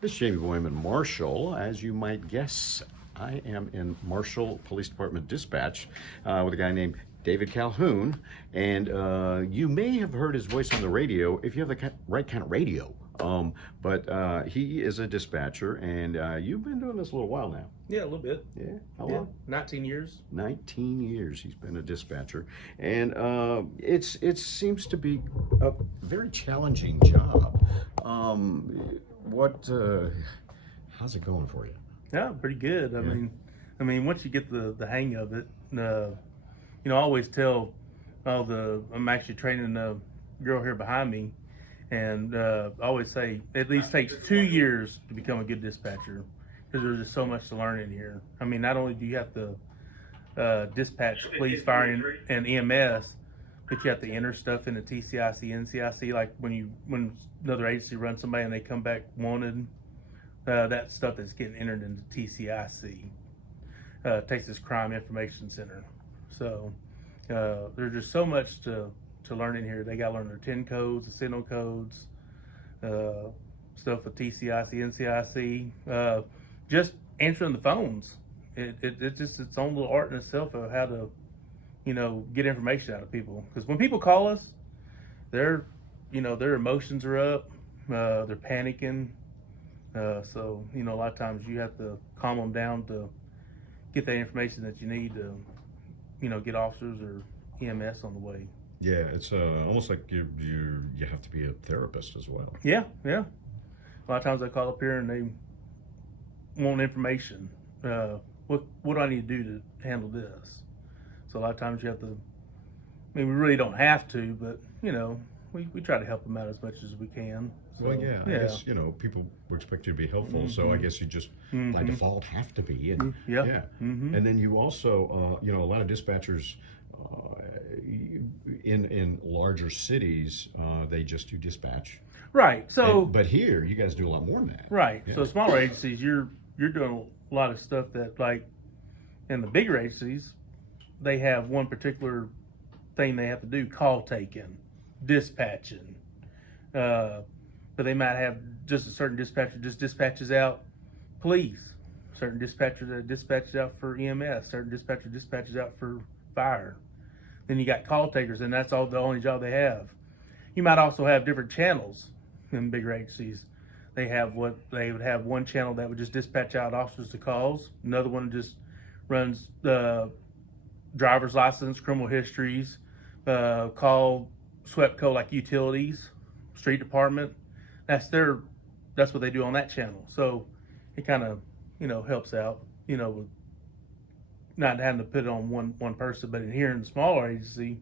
This is Jamie Boyman, Marshall. As you might guess, I am in Marshall Police Department Dispatch with a guy named David Calhoun. And you may have heard his voice on the radio if you have the right kind of radio. But he is a dispatcher, and you've been doing this a little while now. Yeah, a little bit. Yeah? How long? 19 years. 19 years he's been a dispatcher. And it seems to be a very challenging job. How's it going for you? Yeah, pretty good. I mean, once you get the hang of it, I always tell I'm actually training the girl here behind me, and I always say it at least takes 2 years to become a good dispatcher, because there's just so much to learn in here. I mean, not only do you have to dispatch police, fire, and EMS, but you have to enter stuff in the TCIC, NCIC, like when another agency runs somebody and they come back wanted, that stuff that's getting entered into TCIC, Texas Crime Information Center. So there's just so much to learn in here. They got to learn their 10 codes, the signal codes, stuff with TCIC, NCIC, just answering the phones. It's just its own little art in itself of how to, get information out of people. Because when people call us, their emotions are up, they're panicking. So, a lot of times you have to calm them down to get that information that you need to, get officers or EMS on the way. Yeah, it's almost like you have to be a therapist as well. Yeah. A lot of times I call up here and they want information. What do I need to do to handle this? So a lot of times you have to, we really don't have to, but, we try to help them out as much as we can. So, well, yeah, I guess, people expect you to be helpful, Mm-hmm. so I guess you just, by default, have to be. And, Yeah. Yeah. Mm-hmm. And then you also, a lot of dispatchers in larger cities, they just do dispatch. Right. So, But here, you guys do a lot more than that. right. Yeah. So smaller agencies, you're doing a lot of stuff that, like, in the bigger agencies, they have one particular thing they have to do: call taking, dispatching. But they might have just a certain dispatcher just dispatches out police, certain dispatcher that dispatches out for EMS, certain dispatcher dispatches out for fire. Then you got call takers, and that's the only job they have. You might also have different channels in bigger agencies. They would have one channel that would just dispatch out officers to calls. Another one just runs the driver's license, criminal histories, call SWEPCO, like utilities, street department. That's what they do on that channel. So it kind of, helps out, with not having to put it on one person. But in here in the smaller agency,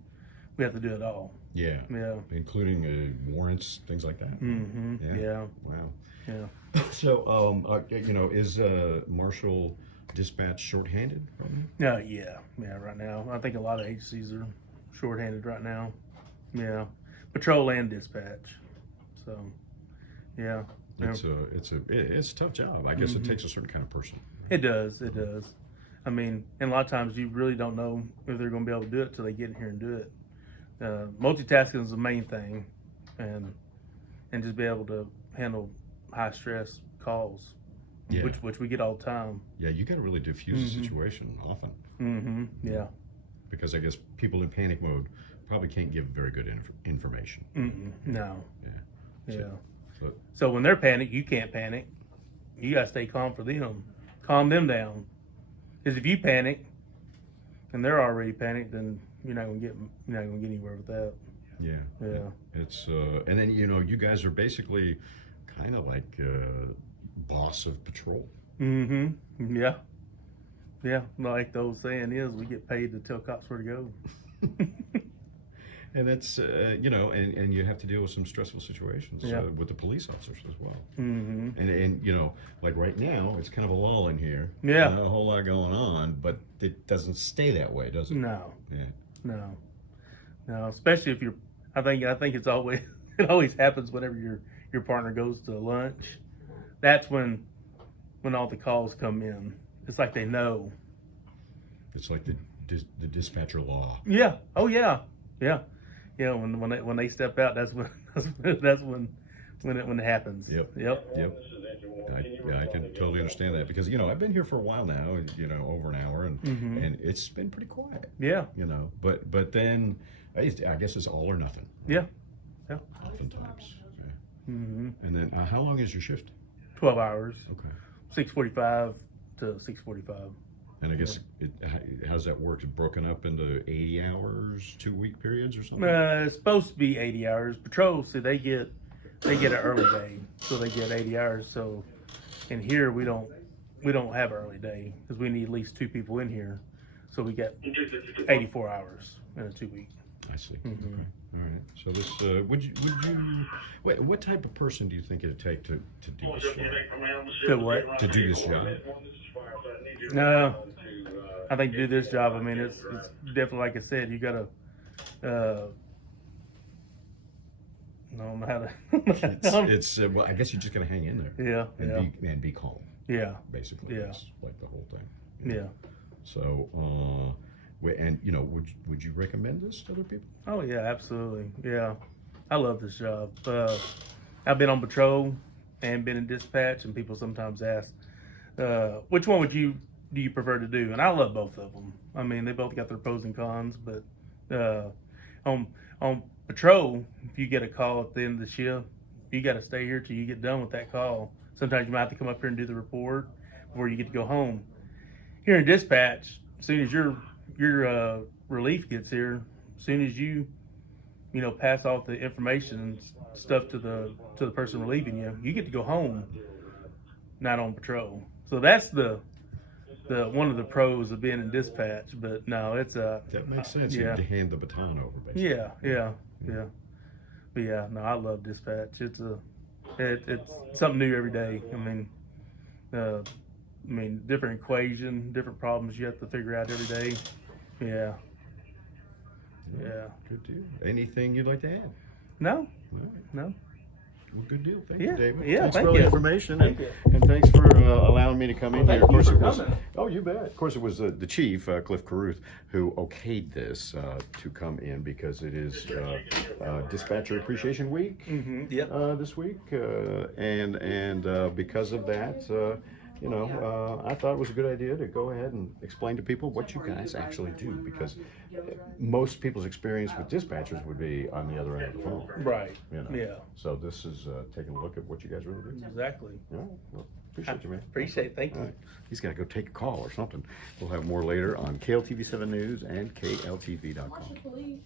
we have to do it all. Yeah. Yeah. Including warrants, things like that. Mm-hmm. Yeah. Wow. Yeah. So, is Marshall Dispatch shorthanded right now? Yeah. Right now, I think a lot of agencies are shorthanded right now. Yeah. Patrol and dispatch. So, yeah. It's a tough job. I guess it takes a certain kind of person. It does. I mean, and a lot of times you really don't know if they're going to be able to do it till they get in here and do it. Multitasking is the main thing, and just be able to handle high stress calls, Yeah. which we get all the time. Yeah, you got to really diffuse the situation often. Mm-hmm. Yeah. Because I guess people in panic mode probably can't give very good information. No. Yeah. Yeah. So, So when they're panicked, you can't panic. You got to stay calm for them. Calm them down. Because if you panic and they're already panicked, then you're not gonna get anywhere with that. yeah. Yeah. It's and then you guys are basically kind of like boss of patrol. Mm-hmm. Yeah. Yeah. Like the old saying is, we get paid to tell cops where to go. And that's and you have to deal with some stressful situations with the police officers as well. Mm-hmm. And like right now, it's kind of a lull in here. Yeah. Not a whole lot going on, but it doesn't stay that way, does it? No. Yeah. No. Especially if I think it's always it always happens whenever your partner goes to lunch. That's when all the calls come in. It's like they know. It's like the dispatcher law. Yeah. Oh yeah. Yeah. Yeah. When they step out, that's when it happens. Yep. Yep. Yep. Yeah, I can totally understand that because I've been here for a while now, over an hour, and it's been pretty quiet. Yeah. But then I guess it's all or nothing. Yeah. Yeah. Oftentimes. Yeah. And then how long is your shift? 12 hours. Okay. 6:45 to 6:45. And I guess how's that work? It's broken up into 80 hours, 2-week periods or something? It's supposed to be 80 hours. Patrol, see, they get an early day, so they get 80 hours. So, in here we don't have an early day because we need at least 2 people in here. So we get 84 hours in a 2-week. I see. Okay. All right. So this what type of person do you think it'd take to do this job? To what? To do this job? No, I think to do this job, I mean, it's definitely, like I said, you gotta, I don't know how to. It's well, I guess you're just gonna hang in there. Yeah. And be calm. Yeah. Basically, Yeah. that's like the whole thing. Yeah. So, and would you recommend this to other people? Oh yeah, absolutely. Yeah, I love this job. I've been on patrol and been in dispatch, and people sometimes ask, which one do you prefer to do? And I love both of them. I mean, they both got their pros and cons, but on patrol, if you get a call at the end of the shift, you got to stay here till you get done with that call. Sometimes you might have to come up here and do the report before you get to go home. Here in dispatch, as soon as your relief gets here, as soon as you pass off the information and stuff to the person relieving you, you get to go home, not on patrol. So that's the one of the pros of being in dispatch. But no, it's that makes sense. Yeah. You have to hand the baton over, basically. Yeah. But yeah, no, I love dispatch. It's something new every day. I mean, different equation, different problems you have to figure out every day. Yeah. Good deal. Anything you'd like to add? No. All right. No. Well, good deal. Thank Yeah. you, David. Yeah, Thanks thank for all you. the information. Thank you. And thanks for allowing me to come in Well, here. Of thank you course, for it was. coming. Oh, you bet. Of course, it was the chief, Cliff Caruth, who okayed this to come in because it is Dispatcher Appreciation Week. Yep. This week, and because of that, I thought it was a good idea to go ahead and explain to people what you guys actually do, because most people's experience with dispatchers would be on the other end of the phone. Right. Yeah. So this is taking a look at what you guys really do. Exactly. Yeah. Well, appreciate you, man. Appreciate it. Thank you. All right. He's got to go take a call or something. We'll have more later on KLTV7 News and KLTV.com. Police.